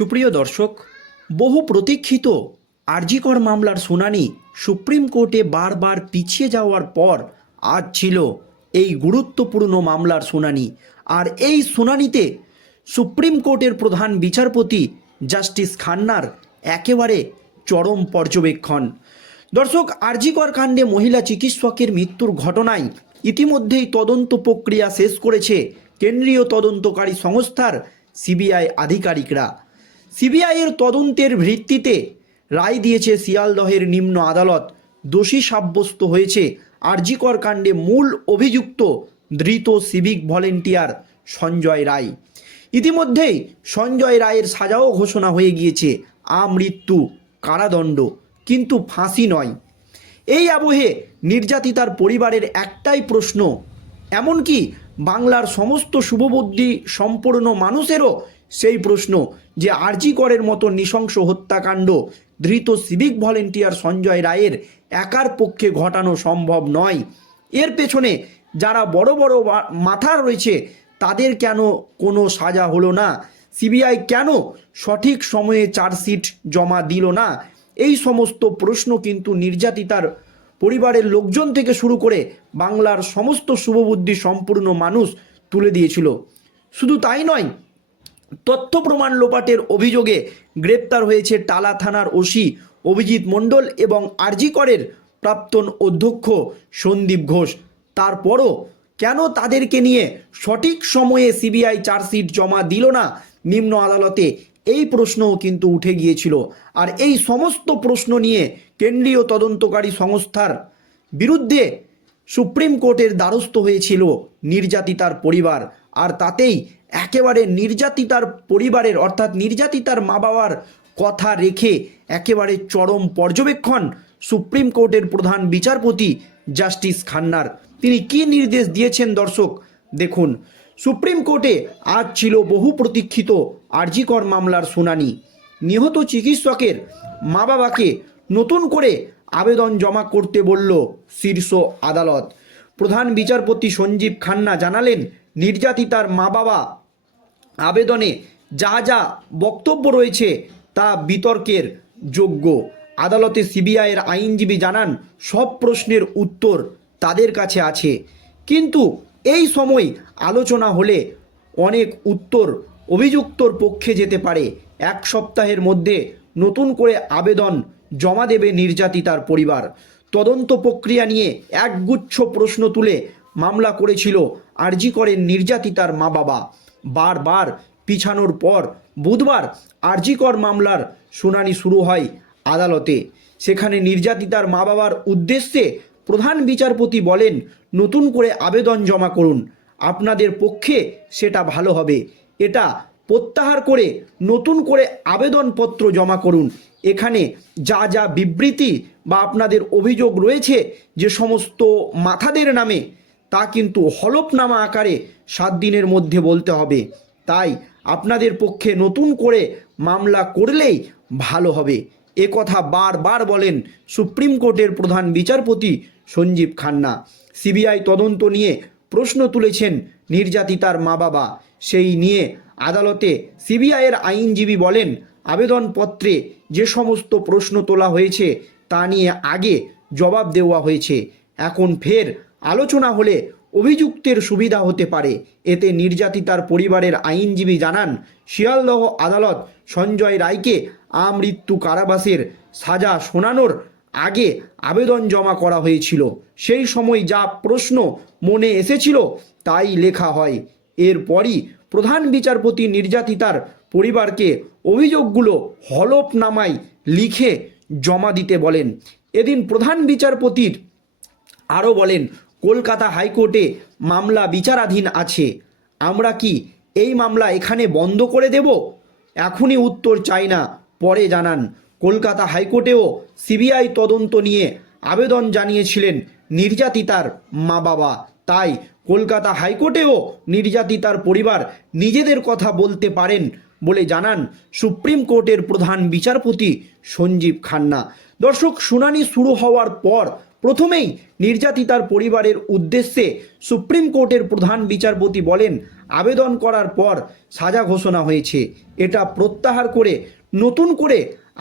সুপ্রিয় দর্শক, বহু প্রতীক্ষিত আরজিকর মামলার শুনানি সুপ্রিম কোর্টে বারবার পিছিয়ে যাওয়ার পর আজ ছিল এই গুরুত্বপূর্ণ মামলার শুনানি। আর এই শুনানিতে সুপ্রিম কোর্টের প্রধান বিচারপতি জাস্টিস খান্নার একেবারে চরম পর্যবেক্ষণ। দর্শক, আরজিকর কাণ্ডে মহিলা চিকিৎসকের মৃত্যুর ঘটনায় ইতিমধ্যেই তদন্ত প্রক্রিয়া শেষ করেছে কেন্দ্রীয় তদন্তকারী সংস্থার সিবিআই আধিকারিকরা। সিবিআইয়ের তদন্তের ভিত্তিতে রায় দিয়েছে শিয়ালদহের নিম্ন আদালত। দোষী সাব্যস্ত হয়েছে আরজিকর কাণ্ডে মূল অভিযুক্ত ধৃত সিভিক ভলেন্টিয়ার সঞ্জয় রায়। ইতিমধ্যেই সঞ্জয় রায়ের সাজাও ঘোষণা হয়ে গিয়েছে, আমৃত্যু কারাদণ্ড, কিন্তু ফাঁসি নয়। এই আবহে নির্যাতিতার পরিবারের একটাই প্রশ্ন, এমনকি বাংলার সমস্ত শুভবুদ্ধি সম্পূর্ণ মানুষেরও সেই প্রশ্ন যে আরজি করের মতো নৃশংস হত্যাকাণ্ড ধৃত সিভিক ভলেন্টিয়ার সঞ্জয় রায়ের একার পক্ষে ঘটানো সম্ভব নয়। এর পেছনে যারা বড় বড় মাথা রয়েছে, তাদের কেন কোনো সাজা হলো না? সিবিআই কেন সঠিক সময়ে চার্জশিট জমা দিল না? এই সমস্ত প্রশ্ন কিন্তু নির্যাতিতার পরিবারের লোকজন থেকে শুরু করে বাংলার সমস্ত শুভবুদ্ধি সম্পূর্ণ মানুষ তুলে দিয়েছিল। শুধু তাই নয় তথ্য প্রমাণ লোপাটের অভিযোগে গ্রেপ্তার হয়েছে টালা থানার ওসি অভিজিৎ মণ্ডল এবং আরজিকরের প্রাক্তন অধ্যক্ষ সন্দীপ ঘোষ। তারপরও কেন তাদেরকে নিয়ে সঠিক সময়ে সিবিআই চার্জশিট জমা দিল না নিম্ন আদালতে? এই প্রশ্নও কিন্তু উঠে গিয়েছিল। আর এই সমস্ত প্রশ্ন নিয়ে কেন্দ্রীয় তদন্তকারী সংস্থার বিরুদ্ধে সুপ্রিম কোর্টের দ্বারস্থ হয়েছিল নির্যাতিতার পরিবার। আর তাতেই একেবারে নির্যাতিতার পরিবারের, অর্থাৎ নির্যাতিতার মা বাবার কথা রেখে একেবারে চরম পর্যবেক্ষণ সুপ্রিম কোর্টের প্রধান বিচারপতি জাস্টিস খান্নার। তিনি কি নির্দেশ দিয়েছেন দর্শক, দেখুন। সুপ্রিম কোর্টে আজ ছিল বহু প্রতীক্ষিত আরজিকর মামলার শুনানি। নিহত চিকিৎসকের মা বাবাকে নতুন করে আবেদন জমা করতে বলল শীর্ষ আদালত। প্রধান বিচারপতি সঞ্জীব খান্না জানালেন নির্যাতিতার মা বাবা আবেদনে যা যা বক্তব্য রয়েছে তা বিতর্কের যোগ্য। আদালতে সিবিআইয়ের আইনজীবী জানান, সব প্রশ্নের উত্তর তাদের কাছে আছে। কিন্তু এই সময় আলোচনা হলে অনেক উত্তর অভিযুক্তর পক্ষে যেতে পারে। এক সপ্তাহের মধ্যে নতুন করে আবেদন জমা দেবে নির্যাতিতার পরিবার। তদন্ত প্রক্রিয়া নিয়ে একগুচ্ছ প্রশ্ন তুলে মামলা করেছিল, আরজি করেন নির্যাতিতার মা বাবা। বারবার পিছানোর পর বুধবার আরজিকর মামলার শুনানি শুরু হয় আদালতে। সেখানে নির্যাতিতার মা বাবার উদ্দেশ্যে প্রধান বিচারপতি বলেন, নতুন করে আবেদন জমা করুন। আপনাদের পক্ষে সেটা ভালো হবে। এটা প্রত্যাহার করে নতুন করে আবেদনপত্র জমা করুন। এখানে যা যা বিবৃতি বা আপনাদের অভিযোগ রয়েছে, যে সমস্ত মাথাদের নামে তা কিন্তু হলফনামা আকারে সাত দিনের মধ্যে বলতে হবে। তাই আপনাদের পক্ষে নতুন করে মামলা করলেই ভালো হবে। এ কথা বারবার বলেন সুপ্রিম কোর্টের প্রধান বিচারপতি সঞ্জীব খান্না। সিবিআই তদন্ত নিয়ে প্রশ্ন তুলেছেন নির্যাতিতার মা বাবা সেই নিয়ে আদালতে সিবিআইয়ের আইনজীবী বলেন, আবেদনপত্রে যে সমস্ত প্রশ্ন তোলা হয়েছে তা নিয়ে আগে জবাব দেওয়া হয়েছে। এখন ফের আলোচনা হলে অভিযুক্তের সুবিধা হতে পারে। এতে নির্যাতিতার পরিবারের আইনজীবী জানান, শিয়ালদহ আদালত সঞ্জয় রায়কে আমৃত্যু কারাবাসের সাজা শোনানোর আগে আবেদন জমা করা হয়েছিল। সেই সময় যা প্রশ্ন মনে এসেছিল তাই লেখা হয়। এরপরই প্রধান বিচারপতি নির্যাতিতার পরিবারকে অভিযোগগুলো হলফনামায় লিখে জমা দিতে বলেন। এদিন প্রধান বিচারপতির আরও বলেন কলকাতা হাইকোর্টে মামলা বিচারাধীন আছে। আমরা কি এই মামলা এখানে বন্ধ করে দেব? এখনই উত্তর চাই না। পরে জানান। কলকাতা হাইকোর্টেও সিবিআই তদন্ত নিয়ে আবেদন জানিয়েছিলেন নির্যাতিতার মা বাবা তাই কলকাতা হাইকোর্টেও নির্যাতিতার পরিবার নিজেদের কথা বলতে পারেন বলে জানান সুপ্রিম কোর্টের প্রধান বিচারপতি সঞ্জীব খান্না। দর্শক, শুনানি শুরু হওয়ার পর প্রথমেই নির্যাতিতার পরিবারের উদ্দেশ্যে সুপ্রিম কোর্টের প্রধান বিচারপতি বলেন, আবেদন করার পর সাজা ঘোষণা হয়েছে। এটা প্রত্যাহার করে নতুন করে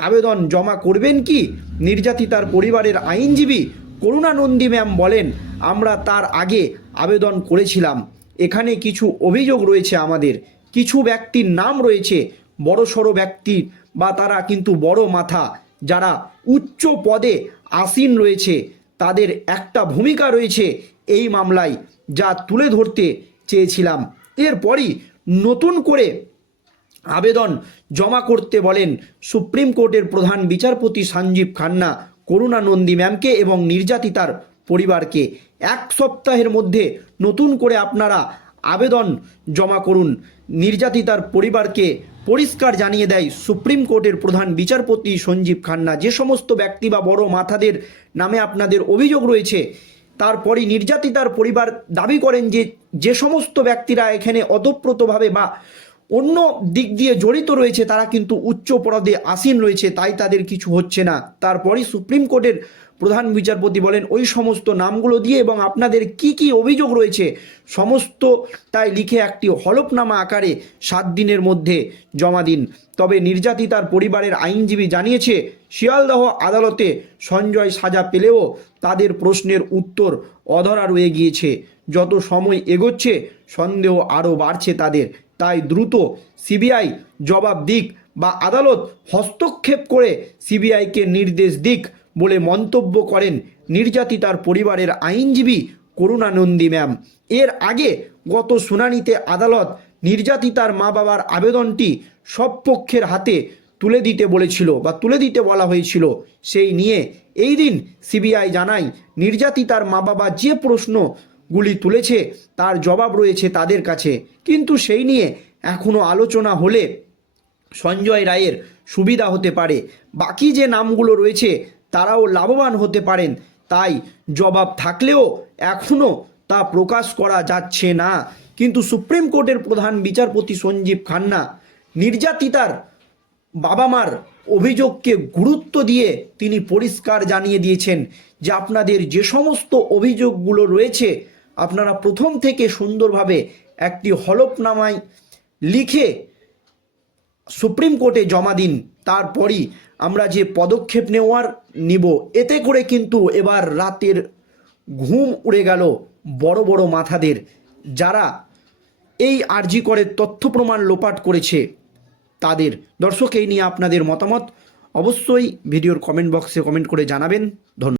আবেদন জমা করবেন কি? নির্যাতিতার পরিবারের আইনজীবী করুণানন্দী ম্যাম বলেন, আমরা তার আগে আবেদন করেছিলাম। এখানে কিছু অভিযোগ রয়েছে আমাদের। কিছু ব্যক্তির নাম রয়েছে, বড় সড়ো ব্যক্তি বা তারা কিন্তু বড় মাথা, যারা উচ্চ পদে আসীন রয়েছে। তাদের একটা ভূমিকা রয়েছে এই মামলায়, যা তুলে ধরতে চেয়েছিলাম। এরপরই নতুন করে আবেদন জমা করতে বলেন সুপ্রিম কোর্টের প্রধান বিচারপতি সঞ্জীব খান্না, করুণা নন্দী ম্যামকে এবং নির্যাতিতার পরিবারকে। এক সপ্তাহের মধ্যে নতুন করে আপনারা আবেদন জমা করুন। নির্যাতিতার পরিবারকে পরিষ্কার জানিয়ে দেয় সুপ্রিম কোর্টের প্রধান বিচারপতি সঞ্জীব খান্না। যে সমস্ত ব্যক্তি বা বড় মাথাদের নামে আপনাদের অভিযোগ রয়েছে, তারপরই নির্যাতিতার পরিবার দাবি করেন যে যে সমস্ত ব্যক্তিরা এখানে অতপ্রতভাবে বা অন্য দিক দিয়ে জড়িত রয়েছে, তারা কিন্তু উচ্চ পদে আসীন রয়েছে, তাই তাদের কিছু হচ্ছে না। তারপরই সুপ্রিম কোর্টের প্রধান বিচারপতি বলেন, ওই সমস্ত নামগুলো দিয়ে এবং আপনাদের কি কি অভিযোগ রয়েছে, সমস্ত তাই লিখে একটি হলফনামা আকারে সাত দিনের মধ্যে জমা দিন। তবে নির্যাতিতার পরিবারের আইনজীবী জানিয়েছে, শিয়ালদহ আদালতে সঞ্জয় সাজা পেলেও তাদের প্রশ্নের উত্তর অধরা রয়ে গিয়েছে। যত সময় এগোচ্ছে, সন্দেহ আরও বাড়ছে তাদের। তাই দ্রুত সিবিআই জবাব দিক বা আদালত হস্তক্ষেপ করে সিবিআইকে নির্দেশ দিক। বলে মন্তব্য করেন নির্যাতিতার পরিবারের আইনজীবী করুণানন্দী ম্যাম। এর আগে গত শুনানিতে আদালত নির্যাতিতার মা বাবার আবেদনটি সব পক্ষের হাতে তুলে দিতে বলেছিল বা তুলে দিতে বলা হয়েছিল। সেই নিয়ে এই দিন সিবিআই জানায় নির্যাতিতার মা বাবা যে প্রশ্নগুলি তুলেছে তার জবাব রয়েছে তাদের কাছে। কিন্তু সেই নিয়ে এখনও আলোচনা হলে সঞ্জয় রায়ের সুবিধা হতে পারে। বাকি যে নামগুলো রয়েছে তারাও লাভবান হতে পারেন। তাই জবাব থাকলেও এখনও তা প্রকাশ করা যাচ্ছে না। কিন্তু সুপ্রিম কোর্টের প্রধান বিচারপতি সঞ্জীব খান্না নির্যাতিতার বাবা মার অভিযোগকে গুরুত্ব দিয়ে তিনি পরিষ্কার জানিয়ে দিয়েছেন যে আপনাদের যে সমস্ত অভিযোগগুলো রয়েছে, আপনারা প্রথম থেকে সুন্দরভাবে একটি হলফনামায় লিখে সুপ্রিম কোর্টে জমা দিন। তারপরই আমরা যে পদক্ষেপ নেওয়ার নিব, এতে করে কিন্তু এবার রাতের ঘুম উড়ে গেল বড় বড় মাথাদের। যারা এই আর্জি করে তথ্য প্রমাণ লোপাট করেছে, তাদের দর্শক, এই নিয়ে আপনাদের মতামত অবশ্যই ভিডিওর কমেন্ট বক্সে কমেন্ট করে জানাবেন। ধন্যবাদ।